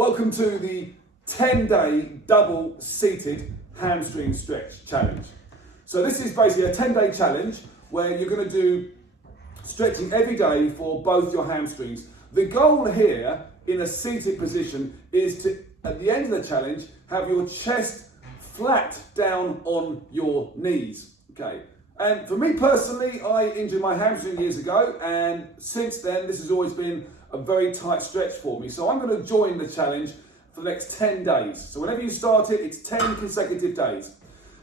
Welcome to the 10-day double-seated hamstring stretch challenge. So this is basically a 10-day challenge where you're going to do stretching every day for both your hamstrings. The goal here in a seated position is to, at the end of the challenge, have your chest flat down on your knees. Okay. And for me personally, I injured my hamstring years ago, and since then this has always been a very tight stretch for me. So I'm going to join the challenge for the next 10 days. So whenever you start it, it's 10 consecutive days.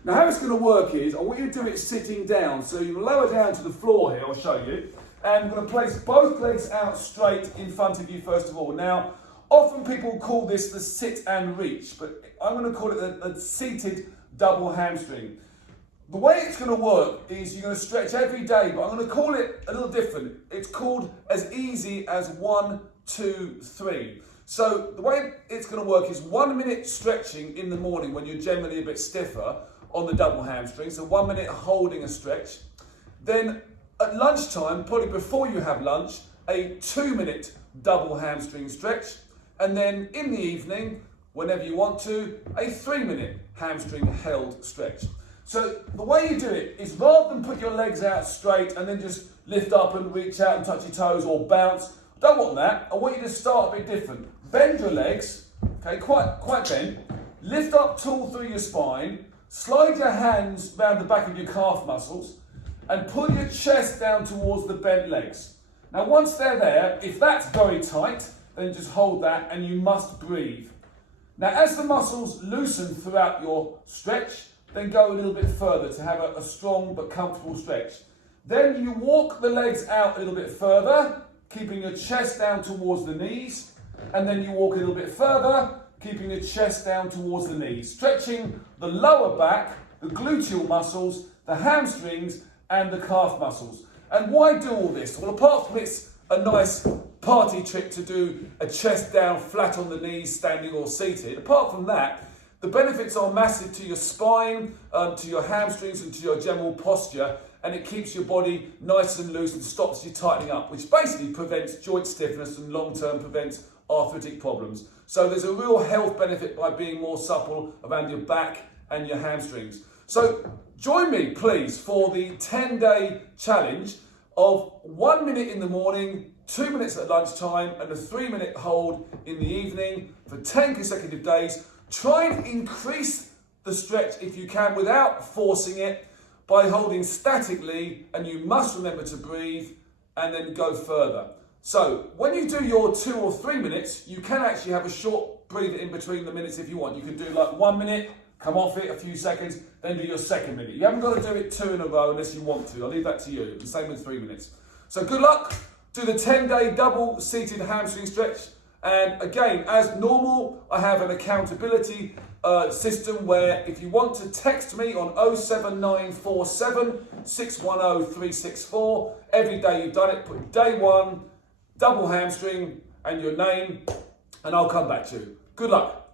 Now how it's going to work is, I want you to do it sitting down. So you lower down to the floor here, I'll show you. And I'm going to place both legs out straight in front of you first of all. Now, often people call this the sit and reach, but I'm going to call it the seated double hamstring. The way it's going to work is you're going to stretch every day, but I'm going to call it a little different. It's called as easy as 1, 2, 3. So the way it's going to work is 1 minute stretching in the morning when you're generally a bit stiffer on the double hamstring. So 1 minute holding a stretch. Then at lunchtime, probably before you have lunch, a 2 minute double hamstring stretch. And then in the evening, whenever you want to, a 3 minute hamstring held stretch. So the way you do it is, rather than put your legs out straight and then just lift up and reach out and touch your toes or bounce, I don't want that. I want you to start a bit different. Bend your legs, okay, quite bent. Lift up tall through your spine. Slide your hands around the back of your calf muscles and pull your chest down towards the bent legs. Now once they're there, if that's very tight, then just hold that and you must breathe. Now as the muscles loosen throughout your stretch, then go a little bit further to have a strong but comfortable stretch. Then you walk the legs out a little bit further, keeping your chest down towards the knees, and then you walk a little bit further, keeping your chest down towards the knees, stretching the lower back, the gluteal muscles, the hamstrings, and the calf muscles. And why do all this? Well, apart from it's a nice party trick to do a chest down flat on the knees, standing or seated, apart from that, the benefits are massive to your spine, to your hamstrings and to your general posture, and it keeps your body nice and loose and stops you tightening up, which basically prevents joint stiffness and long-term prevents arthritic problems. So there's a real health benefit by being more supple around your back and your hamstrings. So join me please for the 10-day challenge of 1 minute in the morning, 2 minutes at lunchtime, and a 3 minute hold in the evening for 10 consecutive days. Try and increase the stretch if you can without forcing it by holding statically, and you must remember to breathe and then go further. So when you do your 2 or 3 minutes, you can actually have a short breather in between the minutes if you want. You can do like 1 minute, come off it a few seconds, then do your second minute. You haven't got to do it 2 in a row unless you want to. I'll leave that to you. The same with 3 minutes. So good luck. Do the 10-day double seated hamstring stretch. And again, as normal, I have an accountability system where if you want to text me on 07947 610 364, every day you've done it, put day 1, double hamstring and your name, and I'll come back to you. Good luck.